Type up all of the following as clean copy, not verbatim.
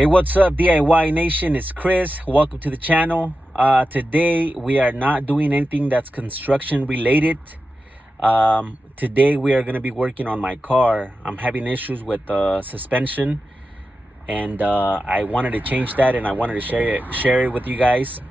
Hey, what's up, DIY Nation? It's Chris. Welcome to the channel. Today we are not doing anything that's construction related. Today we are going to be working on my car. I'm having issues with the suspension, and I wanted to change that, and I wanted to share it with you guys,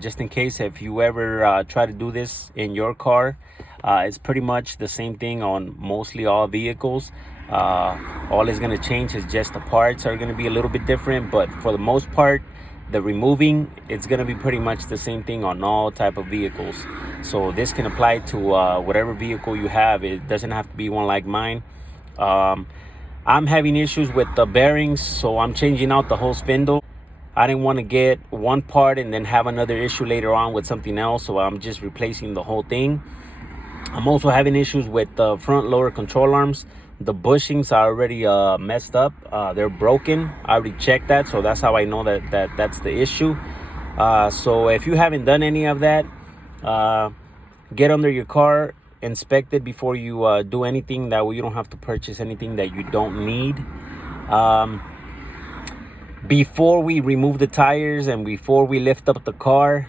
just in case if you ever try to do this in your car. It's pretty much the same thing on mostly all vehicles. All is going to change is just the parts are going to be a little bit different, but for the most part, the removing, it's going to be pretty much the same thing on all type of vehicles. So this can apply to whatever vehicle you have. It doesn't have to be one like mine. I'm having issues with the bearings, so I'm changing out the whole spindle. I didn't want to get one part and then have another issue later on with something else, so I'm just replacing the whole thing. I'm also having issues with the front lower control arms. The bushings are already messed up. They're broken. I already checked that, so that's how I know that's the issue. So if you haven't done any of that, get under your car, inspect it before you do anything. That way you don't have to purchase anything that you don't need. Before we remove the tires and before we lift up the car,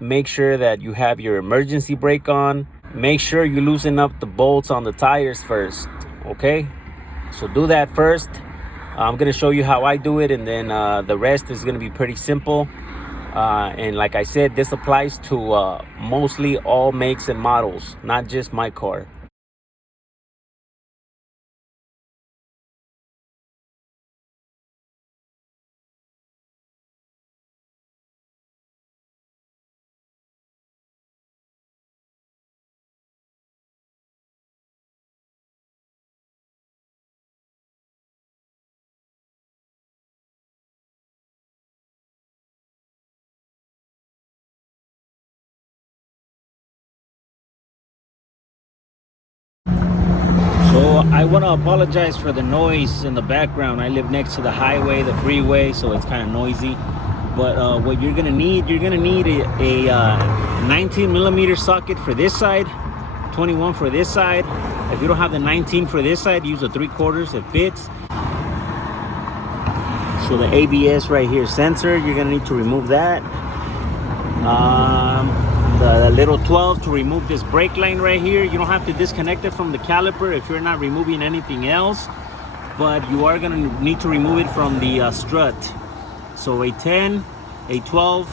make sure that you have your emergency brake on. Make sure you loosen up the bolts on the tires first, okay? So do that first. I'm gonna show you how I do it, and then the rest is gonna be pretty simple. And like I said, this applies to mostly all makes and models, not just my car. So I want to apologize for the noise in the background. I live next to the highway, the freeway, so it's kind of noisy. But what you're gonna need a 19 millimeter socket for this side, 21 for this side. If you don't have the 19 for this side, use a 3/4. It fits. So the ABS right here sensor, you're gonna need to remove that. The little 12 to remove this brake line right here. You don't have to disconnect it from the caliper if you're not removing anything else, but you are gonna need to remove it from the strut. So a 10, a 12,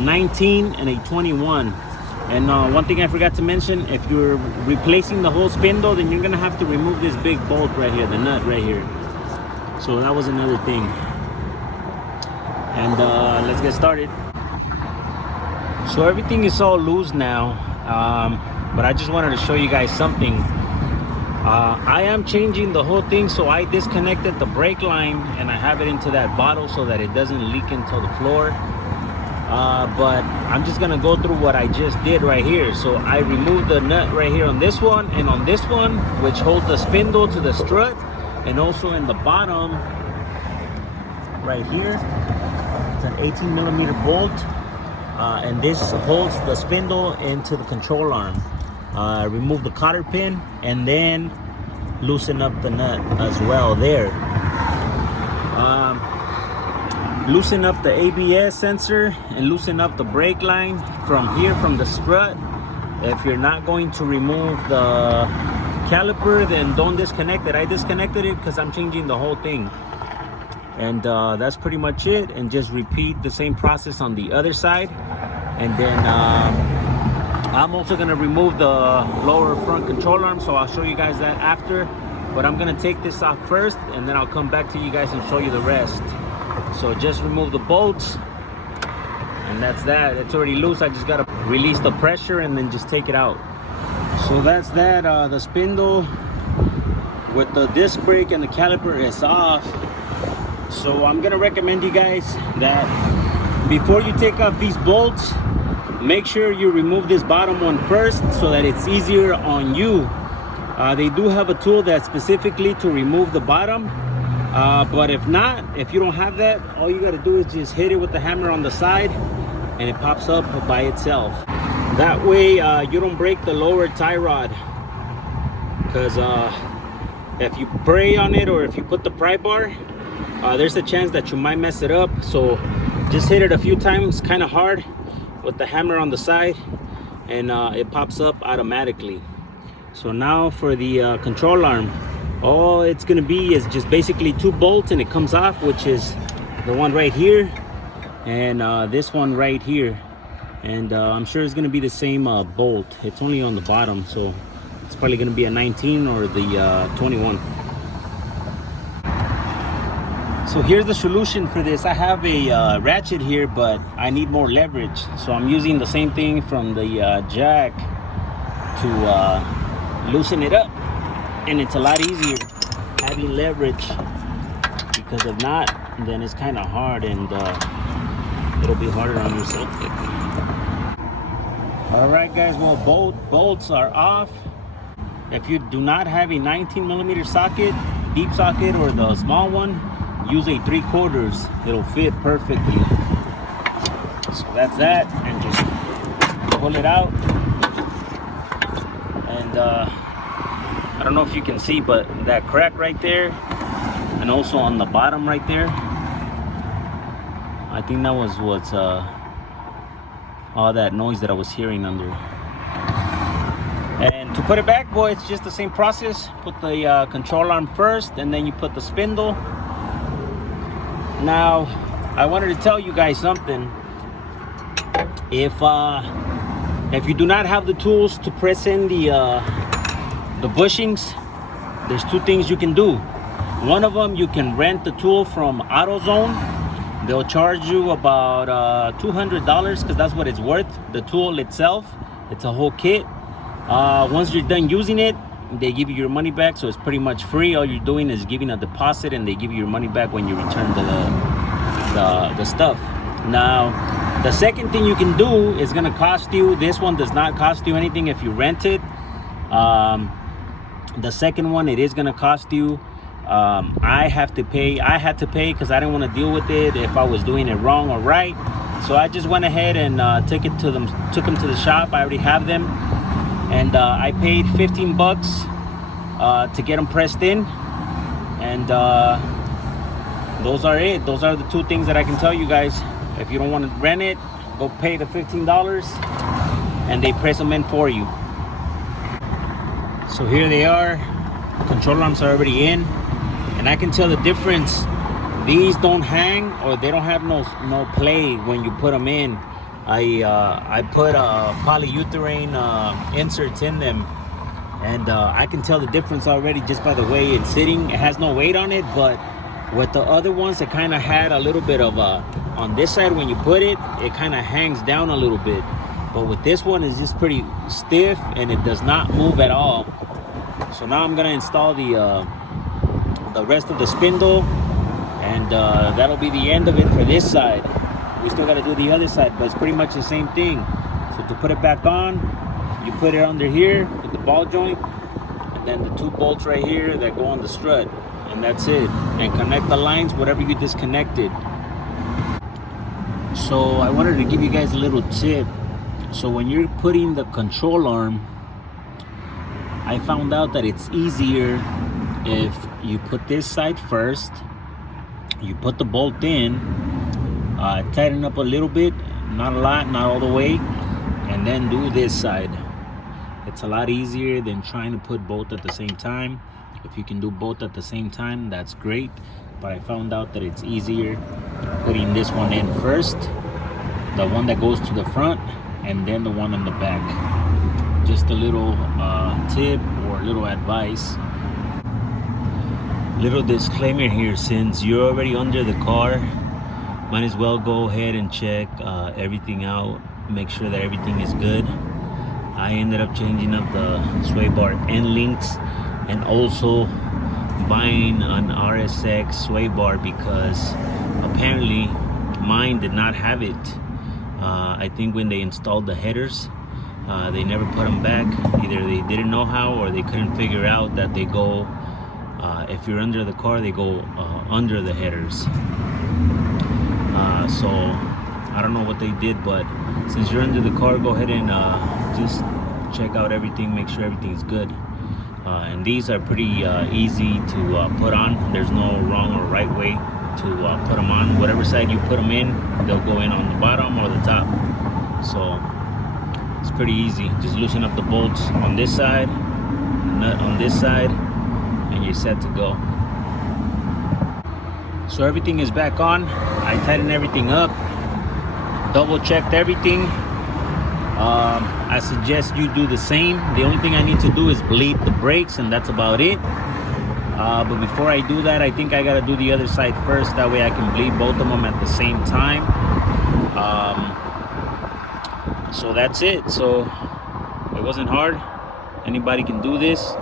19, and a 21. And one thing I forgot to mention, if you're replacing the whole spindle, then you're gonna have to remove this big bolt right here, the nut right here. So that was another thing. And let's get started. So everything is all loose now, but I just wanted to show you guys something. I am changing the whole thing, so I disconnected the brake line and I have it into that bottle so that it doesn't leak into the floor. But I'm just gonna go through what I just did right here. So I removed the nut right here on this one and on this one, which holds the spindle to the strut, and also in the bottom right here, it's an 18 millimeter bolt. And this holds the spindle into the control arm. Remove the cotter pin and then loosen up the nut as well there. Loosen up the ABS sensor and loosen up the brake line from here, from the strut. If you're not going to remove the caliper, then don't disconnect it. I disconnected it because I'm changing the whole thing. And that's pretty much it, and just repeat the same process on the other side. And then I'm also going to remove the lower front control arm, so I'll show you guys that after. But I'm going to take this off first, and then I'll come back to you guys and show you the rest. So just remove the bolts, and that's that. It's already loose. I just got to release the pressure and then just take it out. So that's that. The spindle with the disc brake and the caliper is off. So I'm gonna recommend you guys that before you take off these bolts, make sure you remove this bottom one first so that it's easier on you. They do have a tool that's specifically to remove the bottom, but if not, if you don't have that, all you gotta do is just hit it with the hammer on the side and it pops up by itself. That way you don't break the lower tie rod, because if you pray on it or if you put the pry bar, there's a chance that you might mess it up. So just hit it a few times kind of hard with the hammer on the side, and it pops up automatically. So now for the control arm, all it's gonna be is just basically 2 bolts, and it comes off, which is the one right here and this one right here. And I'm sure it's gonna be the same bolt. It's only on the bottom, so it's probably gonna be a 19 or the 21. So here's the solution for this. I have a ratchet here, but I need more leverage. So I'm using the same thing from the jack to loosen it up. And it's a lot easier having leverage, because if not, then it's kind of hard, and it'll be harder on yourself. All right, guys, well, both bolts are off. If you do not have a 19mm socket, deep socket, or the small one, use a 3/4. It'll fit perfectly. So that's that, and just pull it out. And I don't know if you can see, but that crack right there, and also on the bottom right there, I think that was what's all that noise that I was hearing under. And to put it back, boy, it's just the same process. Put the control arm first, and then you put the spindle. Now, I wanted to tell you guys something. If you do not have the tools to press in the bushings, there's 2 things you can do. One of them, you can rent the tool from AutoZone. They'll charge you about $200, because that's what it's worth, the tool itself. It's a whole kit. Once you're done using it, they give you your money back, so it's pretty much free. All you're doing is giving a deposit, and they give you your money back when you return the stuff. Now, the second thing you can do is going to cost you. This one does not cost you anything if you rent it. The second one, it is going to cost you. I had to pay because I didn't want to deal with it if I was doing it wrong or right. So I just went ahead and took them to the shop. I already have them, and I paid $15 to get them pressed in. And those are it. Those are the 2 things that I can tell you guys. If you don't want to rent it, go pay the $15, and they press them in for you. So here they are. Control arms are already in, and I can tell the difference. These don't hang, or they don't have no play when you put them in. I put polyurethane inserts in them, and I can tell the difference already just by the way it's sitting. It has no weight on it, but with the other ones, it kind of had a little bit of on this side, when you put it, it kind of hangs down a little bit. But with this one, it's just pretty stiff, and it does not move at all. So now I'm gonna install the rest of the spindle, and that'll be the end of it for this side. We still got to do the other side, but it's pretty much the same thing. So to put it back on, you put it under here with the ball joint, and then the 2 bolts right here that go on the strut, and that's it. And connect the lines, whatever you disconnected. So I wanted to give you guys a little tip. So when you're putting the control arm, I found out that it's easier if you put this side first, you put the bolt in, tighten up a little bit, not a lot, not all the way, and then do this side. It's a lot easier than trying to put both at the same time. If you can do both at the same time, that's great, but I found out that it's easier putting this one in first, the one that goes to the front, and then the one on the back. Just a little tip or a little advice. Little disclaimer here, since you're already under the car, might as well go ahead and check everything out, make sure that everything is good. I ended up changing up the sway bar end links, and also buying an RSX sway bar, because apparently mine did not have it. I think when they installed the headers, they never put them back. Either they didn't know how, or they couldn't figure out that they go, if you're under the car, they go under the headers. So I don't know what they did, but since you're under the car, go ahead and just check out everything, make sure everything's good. And these are pretty easy to put on. There's no wrong or right way to put them on. Whatever side you put them in, they'll go in on the bottom or the top. So it's pretty easy. Just loosen up the bolts on this side, nut on this side, and you're set to go. So everything is back on. I tightened everything up, double checked everything. I suggest you do the same. The only thing I need to do is bleed the brakes, and that's about it. But before I do that, I think I gotta do the other side first. That way I can bleed both of them at the same time. So that's it. So it wasn't hard. Anybody can do this.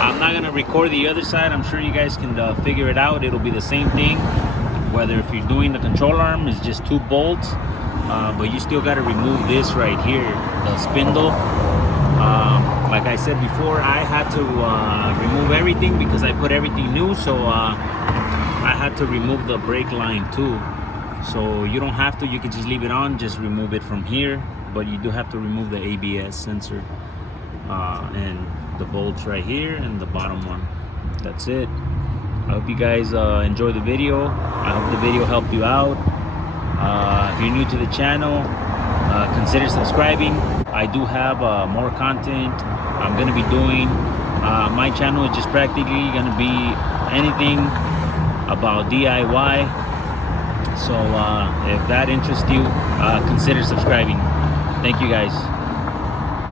I'm not gonna record the other side. I'm sure you guys can figure it out. It'll be the same thing. Whether if you're doing the control arm, it's just 2 bolts. But you still got to remove this right here, the spindle. Like I said before, I had to remove everything because I put everything new, so I had to remove the brake line too. So you don't have to, you can just leave it on, just remove it from here, but you do have to remove the ABS sensor and the bolts right here and the bottom one. That's it. I hope you guys enjoy the video. I hope the video helped you out. If you're new to the channel, consider subscribing. I do have more content I'm gonna be doing. My channel is just practically gonna be anything about DIY. So if that interests you, consider subscribing. Thank you guys.